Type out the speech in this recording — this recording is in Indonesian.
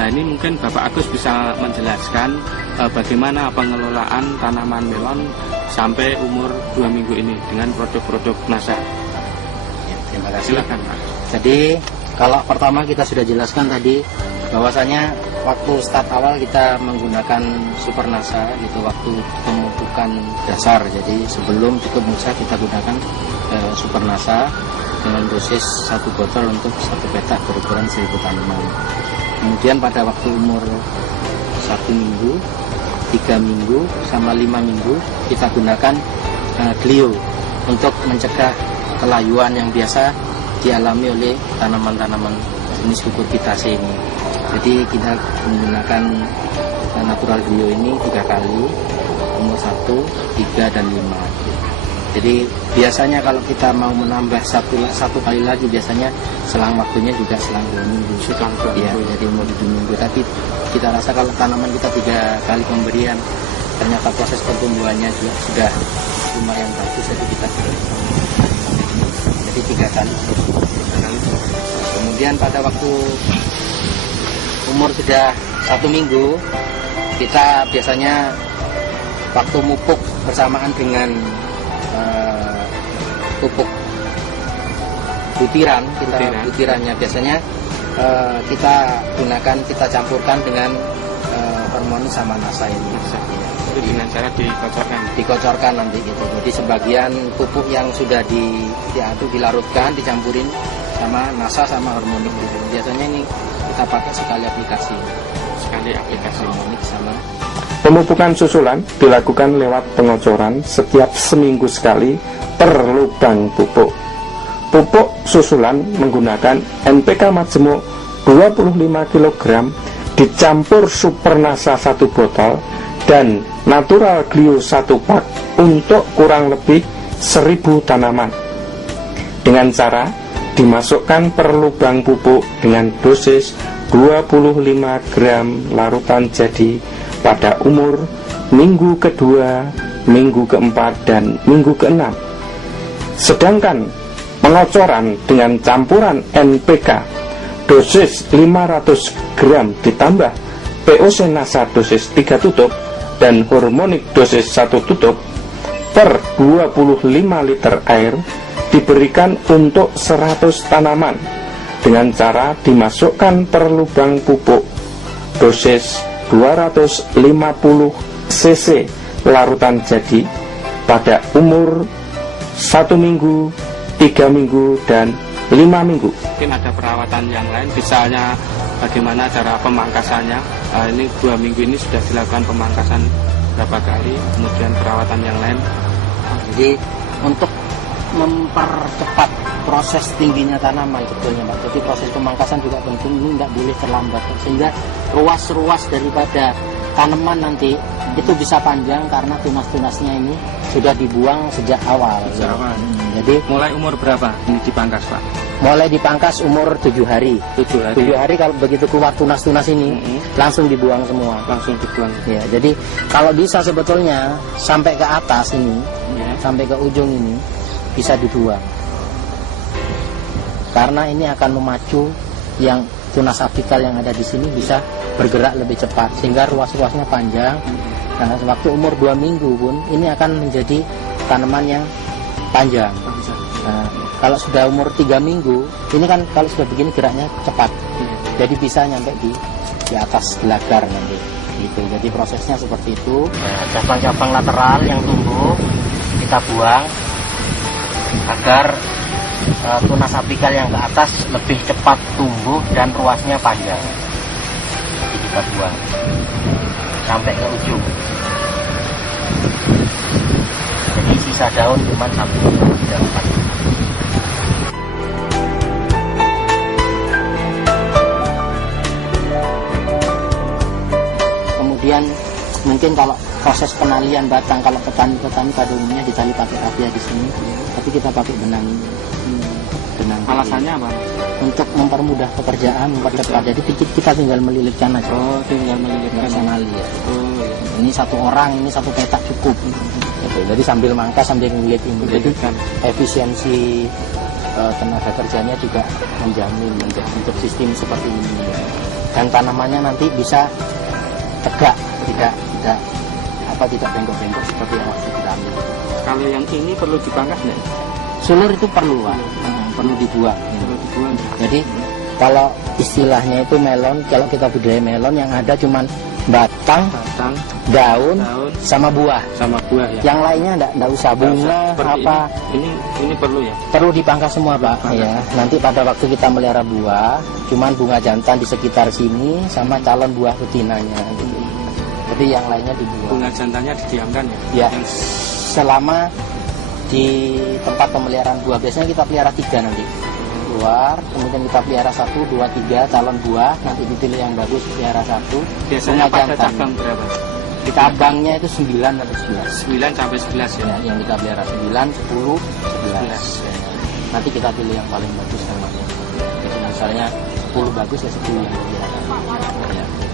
Nah, ini mungkin Bapak Agus bisa menjelaskan bagaimana pengelolaan tanaman melon sampai umur 2 minggu ini dengan produk-produk NASA. Ya, terima kasih. Silakan, Pak. Jadi kalau pertama kita sudah jelaskan tadi bahwasanya waktu start awal kita menggunakan Super NASA itu waktu pemupukan dasar. Jadi sebelum cukup musa kita gunakan Super NASA dengan dosis 1 botol untuk 1 petak berukuran 1000 tanaman. Kemudian pada waktu umur 1 minggu, 3 minggu, sama 5 minggu kita gunakan Glio untuk mencegah kelayuan yang biasa dialami oleh tanaman-tanaman jenis Cucurbitaceae ini. Jadi kita menggunakan natural Glio ini 3 kali, umur 1, 3, dan 5. Jadi biasanya kalau kita mau menambah satu kali lagi, biasanya selang waktunya juga selang 2 minggu. Ya, jadi umur 7 minggu. Tapi kita rasa kalau tanaman kita 3 kali pemberian, ternyata proses pertumbuhannya juga sudah lumayan bagus, jadi kita sudah jadi 3 kali. Kemudian pada waktu umur sudah 1 minggu, kita biasanya waktu mupuk bersamaan dengan pupuk butirannya biasanya kita campurkan dengan hormonis sama NASA ini. Itu dengan cara dikocorkan nanti gitu. Jadi sebagian pupuk yang sudah dilarutkan dicampurin sama NASA sama hormonik gitu. Biasanya ini kita pakai sekali aplikasi hormonik sama. Pemupukan susulan dilakukan lewat pengocoran setiap seminggu sekali per lubang pupuk. Pupuk susulan menggunakan NPK majemuk 25 kg dicampur Super NASA 1 botol dan natural Glio 1 pak untuk kurang lebih 1000 tanaman. Dengan cara dimasukkan per lubang pupuk dengan dosis 25 gram larutan jadi pada umur minggu kedua, minggu keempat, dan minggu keenam. Sedangkan pengocoran dengan campuran NPK dosis 500 gram ditambah POC NASA dosis 3 tutup dan hormonik dosis 1 tutup per 25 liter air diberikan untuk 100 tanaman dengan cara dimasukkan per lubang pupuk dosis 250 cc larutan jadi pada umur 1 minggu, 3 minggu, dan 5 minggu. Mungkin ada perawatan yang lain, misalnya bagaimana cara pemangkasannya. Ini 2 minggu ini sudah dilakukan pemangkasan berapa kali, kemudian perawatan yang lain. Jadi untuk mempercepat proses tingginya tanaman sebetulnya Pak. Jadi proses pemangkasan juga penting, ini tidak boleh terlambat sehingga ruas-ruas daripada tanaman nanti itu bisa panjang karena tunas-tunasnya ini sudah dibuang sejak awal. Jadi mulai umur berapa ini dipangkas Pak? Mulai dipangkas umur 7 hari. 7 hari kalau begitu keluar tunas-tunas ini langsung dibuang semua. Ya, jadi kalau bisa sebetulnya sampai ke atas ini, sampai ke ujung ini bisa dibuang. Karena ini akan memacu yang tunas apikal yang ada di sini bisa bergerak lebih cepat sehingga ruas-ruasnya panjang. Nah, waktu umur 2 minggu pun ini akan menjadi tanaman yang panjang. Nah, kalau sudah umur 3 minggu, ini kan kalau sudah begini geraknya cepat. Jadi bisa nyampe di atas gelagar nanti. Gitu. Jadi prosesnya seperti itu. Cabang-cabang lateral yang tumbuh kita buang agar tunas apikal yang ke atas lebih cepat tumbuh dan ruasnya panjang. Jadi kita buang sampai ke ujung. Jadi sisa daun cuma 1 dan 4. Kemudian mungkin kalau proses penalian batang, kalau petani-petani pada umumnya ditali pakai rapia di sini, tapi kita pakai benang. Alasannya apa? Untuk mempermudah pekerjaan, mempercepat. Jadi kita tinggal melilitkan aja. Tinggal melilitkan. Ya. Ini 1 orang, ini 1 petak cukup. Jadi sambil mangkas sambil ngelilit ini. Jadi efisiensi tenaga kerjanya juga menjamin untuk sistem seperti ini. dan tanamannya nanti bisa tegak, tidak bengkok-bengkok seperti yang waktu kita ambil. Kalau yang ini perlu dipangkas nggak? Sulur itu perlu, Pak. Perlu dibuang. Perlu dibuang. Jadi kalau istilahnya itu melon, kalau kita budidaya melon yang ada cuman batang, daun, sama buah. Sama buah ya. Yang lainnya enggak usah, bunga apa. Ini perlu ya. Perlu dipangkas semua, Pak. Ya. Nanti pada waktu kita melihara buah, cuman bunga jantan di sekitar sini sama calon buah betinanya gitu. Jadi yang lainnya dibuang. Bunga jantannya didiamkan ya. Ya. Selama di tempat pemeliharaan buah, biasanya kita pelihara 3 nanti. Keluar, kemudian kita pelihara 1, 2, 3 calon buah, nanti dipilih yang bagus pelihara 1. Biasanya pada cabang berapa? Cabangnya itu 9 sampai 11. 9 sampai 11 ya. Yang kita pelihara 9, 10, 11. Ya. Nanti kita pilih yang paling bagus namanya. Jadi misalnya 10 bagus ya 10 yang pelihara.